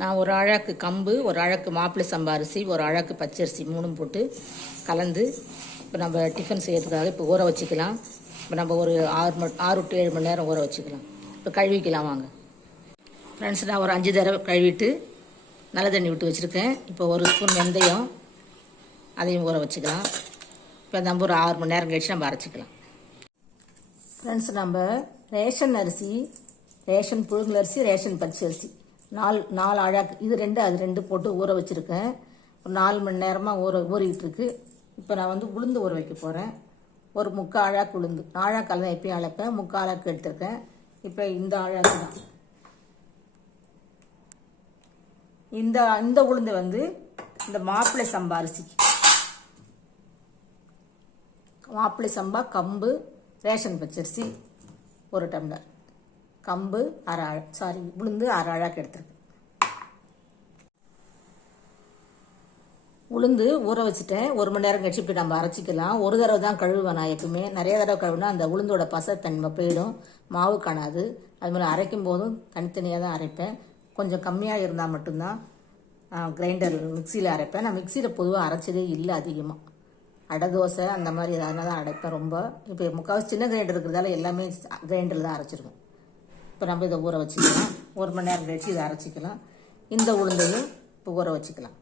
நான் ஒரு அழகு கம்பு ஒரு அழகு மாப்பிள்ளை சம்பா அரிசி ஒரு அழகு பச்சரிசி மூணும் போட்டு கலந்து இப்போ நம்ம டிஃபன் செய்கிறதுக்காக இப்போ ஊற வச்சுக்கலாம். இப்போ நம்ம ஒரு ஆறு மணி ஆறு டு ஏழு மணி நேரம் ஊற வச்சுக்கலாம். இப்போ கழுவிக்கலாம் வாங்க. ஃப்ரெண்ட்ஸ் நான் ஒரு அஞ்சு தடவை கழுவிட்டு நல்ல தண்ணி விட்டு வச்சுருக்கேன். இப்போ ஒரு ஸ்பூன் வெந்தயம் அதையும் ஊற வச்சுக்கலாம். இப்போ நம்ம ஒரு ஆறு மணி நேரம் கழிச்சு நம்ம அரைச்சிக்கலாம். ஃப்ரெண்ட்ஸ் நம்ம ரேஷன் அரிசி ரேஷன் புழுங்கல் அரிசி ரேஷன் பச்சை அரிசி. நாலு நாலு அழாக்கு இது ரெண்டு அது ரெண்டு போட்டு ஊற வச்சுருக்கேன். ஒரு நாலு மணி நேரமாக ஊற ஊறிக்கிட்டு இருக்கு இப்போ நான் வந்து உளுந்து ஊற வைக்க போகிறேன் ஒரு முக்கால் அழாக்கு உளுந்து. ஆழாக்கால் தான் எப்பயும் அழைப்பேன். முக்கால் அழாக்கு எடுத்திருக்கேன். இப்போ இந்த அழாக்கு தான். இந்த இந்த உளுந்து வந்து இந்த மாப்பிள்ளை சம்பா அரிசிக்கு மாப்பிள்ளை சம்பா கம்பு ரேஷன் பச்சரிசி ஒரு டம்ளர். கம்பு அரை சாரி உளுந்து அரை அழாக்கு எடுத்துருக்கு உளுந்து ஊற வச்சுட்டேன். ஒரு மணி நேரம் கழிச்சு இப்படி நம்ம அரைச்சிக்கலாம். ஒரு தடவை தான் கழுவுவேன் நான் எப்பவுமே. நிறைய தடவை கழுவுனா அந்த உளுந்தோட பசை தன்மை போயிடும். மாவு காணாது. அது மாதிரி அரைக்கும் போதும் தனித்தனியாக தான் அரைப்பேன். கொஞ்சம் கம்மியாக இருந்தால் மட்டும்தான் கிரைண்டர் மிக்சியில் அரைப்பேன். நான் மிக்சியில் பொதுவாக அரைச்சதே இல்லை அதிகமாக அடை தோசை அந்த மாதிரி அதனால தான் அடைப்பேன் ரொம்ப. இப்போ முக்கால்வாசி சின்ன கிரைண்டர் இருக்கிறதால எல்லாமே கிரைண்டரில் தான் அரைச்சிருக்கோம். இப்போ நம்ம இதை ஊற வச்சுக்கலாம். ஒரு மணி நேரம் கழிச்சு இதை அரைச்சிக்கலாம். இந்த உளுந்தையும் இப்போ ஊற வச்சுக்கலாம்.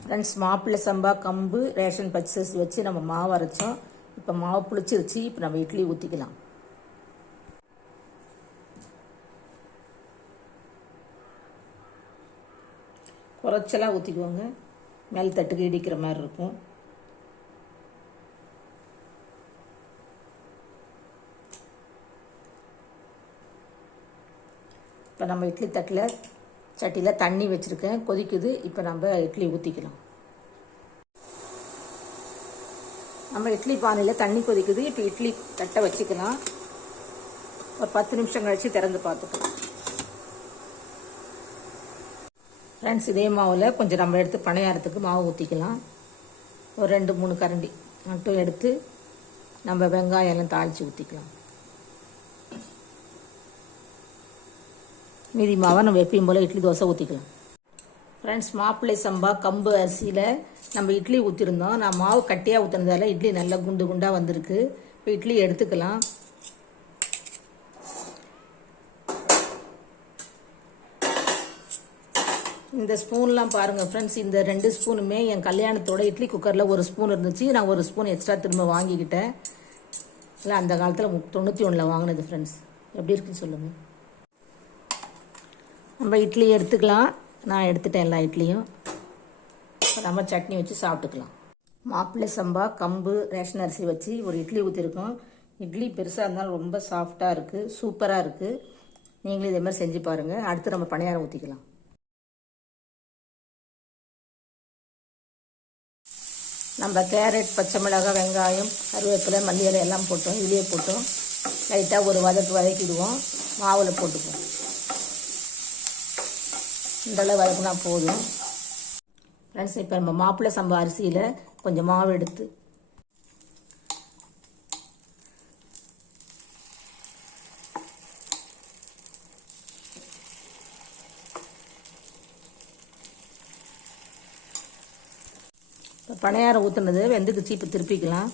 ஃப்ரெண்ட்ஸ் மாப்பிள்ளை சம்பா கம்பு ரேஷன் பச்சரிசி வச்சு நம்ம மாவு அரைச்சோம். இப்போ மாவு புளிச்சிருச்சு இப்போ நம்ம இட்லி ஊற்றிக்கலாம் குறைச்சலாக ஊற்றிக்குவோங்க மேல் தட்டுக்கு இடிக்கிற மாதிரி இருக்கும். இப்போ நம்ம இட்லி தட்டில் சட்டியில் தண்ணி வச்சுருக்கேன். கொதிக்குது. இப்போ நம்ம இட்லி ஊற்றிக்கலாம் நம்ம இட்லி பானையில் தண்ணி கொதிக்குது. இப்போ இட்லி தட்டை வச்சுக்கலாம். ஒரு பத்து நிமிஷம் கழித்து திறந்து பார்த்துக்கலாம். ஃப்ரெண்ட்ஸ் இதே மாவில் கொஞ்சம் நம்ம எடுத்து பணியாரத்துக்கு மாவு ஊற்றிக்கலாம் ஒரு ரெண்டு மூணு கரண்டி மட்டும் எடுத்து நம்ம வெங்காயம் எல்லாம் தாளித்து ஊற்றிக்கலாம் மீதி மாவை நம்ம எப்பயும் போல் இட்லி தோசை ஊற்றிக்கலாம் ஃப்ரெண்ட்ஸ் மாப்பிள்ளை சம்பா கம்பு அரிசியில் நம்ம இட்லி ஊற்றிருந்தோம் நான் மாவு கட்டியாக ஊற்றுனதால இட்லி நல்லா குண்டு குண்டாக வந்திருக்கு. இப்போ இட்லி எடுத்துக்கலாம். இந்த ஸ்பூன்லாம் பாருங்கள் ஃப்ரெண்ட்ஸ் இந்த ரெண்டு ஸ்பூனுமே என் கல்யாணத்தோட இட்லி குக்கரில் ஒரு ஸ்பூன் இருந்துச்சு. நான் ஒரு ஸ்பூன் எக்ஸ்ட்ரா திரும்ப வாங்கிக்கிட்டேன். இல்லை அந்த காலத்தில் தொண்ணூற்றி ஒன்றில் வாங்கினது ஃப்ரெண்ட்ஸ் எப்படி இருக்குன்னு சொல்லுங்கள் நம்ம இட்லி எடுத்துக்கலாம். நான் எடுத்துட்டேன் எல்லா இட்லியும். நம்ம சட்னி வச்சு சாப்பிட்டுக்கலாம். மாப்பிள்ளை சம்பா கம்பு ரேஷன் அரிசி வச்சு ஒரு இட்லி ஊற்றிருக்கோம் இட்லி பெருசாக இருந்தாலும் ரொம்ப சாஃப்டாக இருக்குது சூப்பராக இருக்குது நீங்களும் இதே மாதிரி செஞ்சு பாருங்கள் அடுத்து நம்ம பணியாரம் ஊற்றிக்கலாம் நம்ம கேரட் பச்சை மிளகாய் வெங்காயம் கருவேப்பிலை மல்லி இலை எல்லாம் போட்டோம். இதுலேயே போட்டோம். லைட்டாக ஒரு வதக்கு வதக்கிடுவோம். மாவில் போட்டுப்போம். இந்தளவு வதக்குனா போதும். ஃப்ரெண்ட்ஸ் இப்போ நம்ம மாப்பிள்ளை சம்பா அரிசியில் கொஞ்சம் மாவு எடுத்து. இப்போ பணியாரம் ஊற்றுனது வெந்துக்குச்சு இப்போ திருப்பிக்கலாம்.